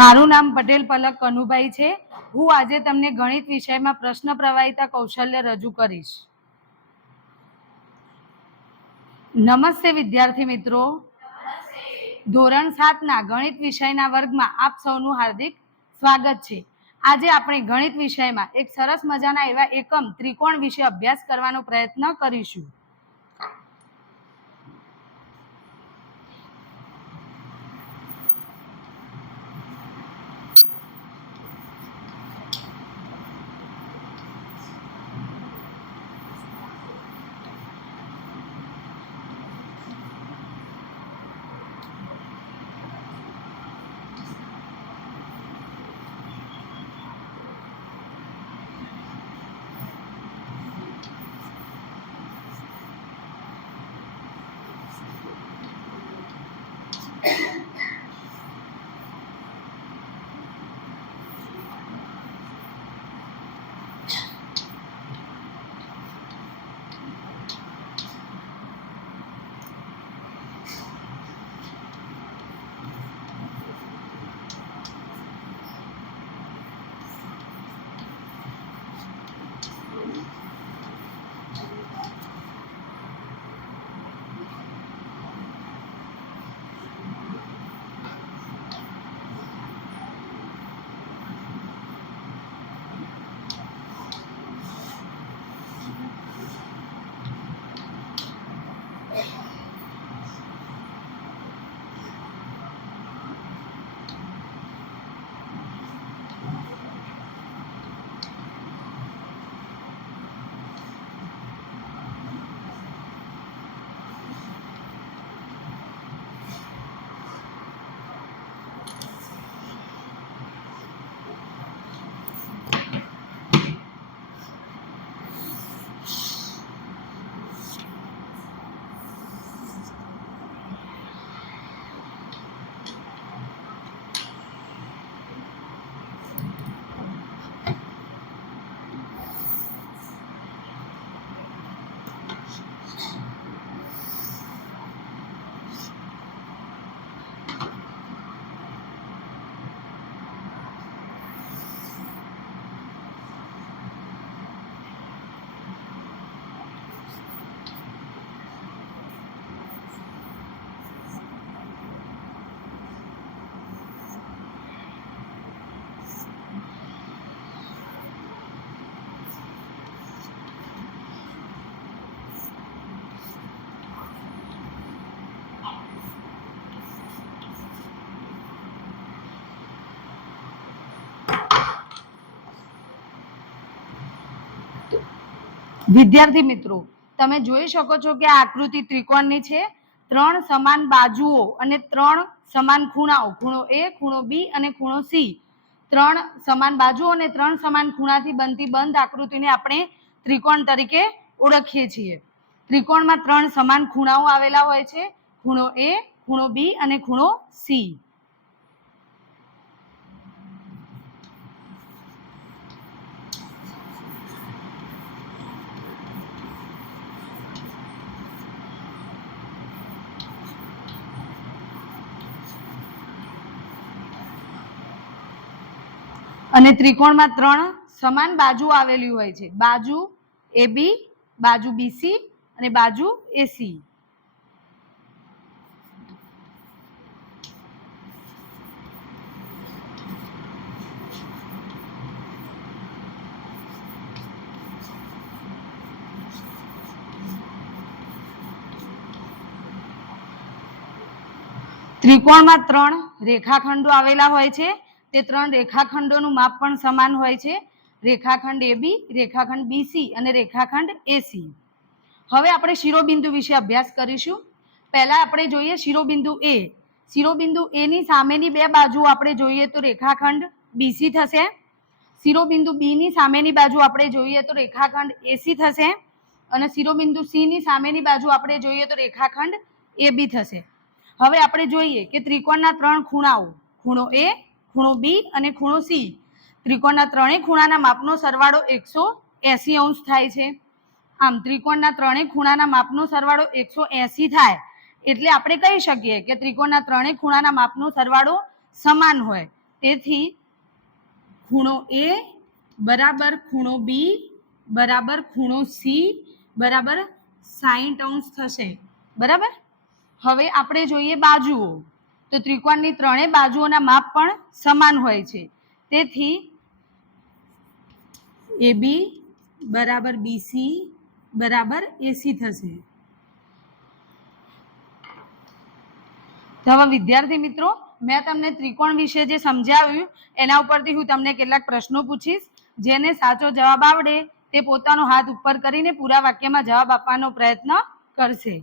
મારું નામ પટેલ પલક કનુભાઈ છે। હું આજે તમને ગણિત વિષયમાં પ્રશ્ન પ્રવાહિતા કૌશલ્ય રજૂ કરીશ। નમસ્તે વિદ્યાર્થી મિત્રો, ધોરણ 7ના ગણિત વિષયના વર્ગમાં આપ સૌનું હાર્દિક સ્વાગત છે। આજે આપણે ગણિત વિષયમાં એક સરસ મજાના એવા એકમ ત્રિકોણ વિશે અભ્યાસ કરવાનો પ્રયત્ન કરીશું। વિદ્યાર્થી મિત્રો, તમે જોઈ શકો છો કે આ આકૃતિ ત્રિકોણની છે। 3 સમાન બાજુઓ અને 3 સમાન ખૂણાઓ, ખૂણો A, ખૂણો B અને ખૂણો C, 3 સમાન બાજુઓ અને 3 સમાન ખૂણાથી બનતી બંધ આકૃતિને આપણે ત્રિકોણ તરીકે ઓળખીએ છીએ। ત્રિકોણમાં 3 સમાન ખૂણાઓ આવેલા હોય છે, ખૂણો A, ખૂણો B અને ખૂણો C। અને ત્રિકોણમાં 3 સમાન બાજુ આવેલી હોય છે, બાજુ AB, બાજુ BC અને બાજુ AC। ત્રિકોણમાં 3 રેખાખંડો આવેલા હોય છે। તે 3 રેખાખંડોનું માપ પણ સમાન હોય છે, રેખાખંડ AB, રેખાખંડ BC અને રેખાખંડ AC। હવે આપણે શિરોબિંદુ વિશે અભ્યાસ કરીશું। પહેલા આપણે જોઈએ શિરોબિંદુ A। શિરોબિંદુ A ની સામેની બે બાજુ આપણે જોઈએ તો રેખાખંડ BC થશે। શિરોબિંદુ B ની સામેની બાજુ આપણે જોઈએ તો રેખાખંડ AC થશે અને શિરોબિંદુ C ની સામેની બાજુ આપણે જોઈએ તો રેખાખંડ AB થશે। હવે આપણે જોઈએ કે ત્રિકોણના 3 ખૂણાઓ, ખૂણો A, ખૂણો B અને ખૂણો C, ત્રિકોણના ત્રણેય ખૂણાના માપનો સરવાળો 180 અંશ થાય છે। આમ ત્રિકોણના ત્રણેય ખૂણાના માપનો સરવાળો 180 થાય એટલે આપણે કહી શકીએ કે ત્રિકોણના ત્રણેય ખૂણાના માપનો સરવાળો સમાન હોય. તેથી ખૂણો એ બરાબર ખૂણો બી બરાબર ખૂણો સી બરાબર 60° થશે. બરાબર. હવે આપણે જોઈએ બાજુઓ. તો ત્રિકોણની ત્રણેય બાજુઓના માપ પણ સમાન હોય છે. તેથી AB બરાબર BC બરાબર AC થશે. તો હવે વિદ્યાર્થી મિત્રો, મેં તમને ત્રિકોણ વિશે જે સમજાવ્યું એના ઉપરથી હું તમને કેટલાક પ્રશ્નો પૂછીશ. જેને સાચો જવાબ આવડે તે પોતાનો હાથ ઉપર કરીને પૂરા વાક્યમાં જવાબ આપવાનો પ્રયત્ન કરશે.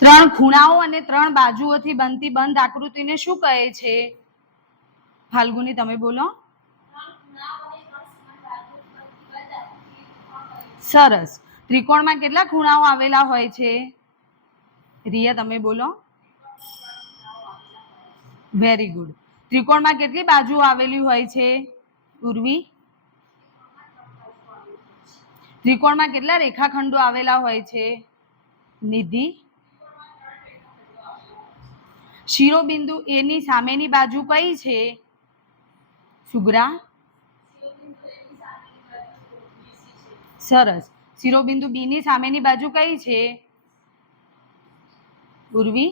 ત્રણ ખૂણાઓ અને ત્રણ બાજુઓથી બનતી બંધ આકૃતિને શું કહે છે? ફાલ્ગુની, તમે બોલો. સરસ. ત્રિકોણમાં કેટલા ખૂણાઓ આવેલા હોય છે? રિયા, તમે બોલો. Very good. ત્રિકોણમાં કેટલી બાજુઓ આવેલી હોય છે? ઉર્વી. ત્રિકોણમાં કેટલા રેખાખંડો આવેલા હોય છે? નિધિ. શિરોબિંદુ એ ની સામેની બાજુ કઈ છે? સુગ્રા. સરસ. શિરોબિંદુ બી ની સામેની બાજુ કઈ છે? ઉર્વી.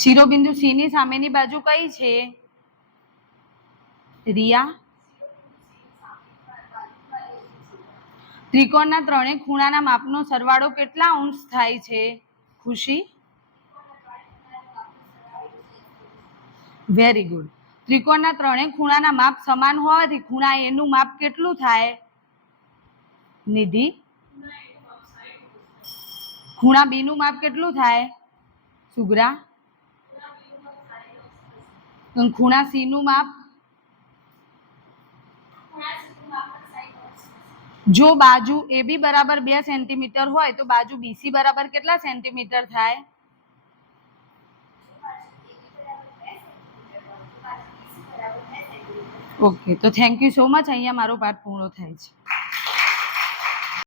શિરોબિંદુ સી ની સામેની બાજુ કઈ છે? રિયા. ત્રિકોણના ત્રણેય ખૂણાના માપનો સરવાળો કેટલા અંશ થાય છે? ખુશી. Very good. ત્રિકોણના ત્રણેય ખૂણાના માપ સમાન હોવાથી ખૂણા એ નું માપ કેટલું થાય? નિધિ. ખૂણા બી નું માપ કેટલું થાય? સુગ્રા. ખૂણા સી નું માપ? જો બાજુ AB બરાબર 2 સેન્ટીમીટર હોય તો બાજુ BC બરાબર કેટલા સેન્ટીમીટર થાય? ઓકે, તો થેન્ક યુ સો મચ. અહીંયા મારો પાઠ પૂર્ણ થાય છે.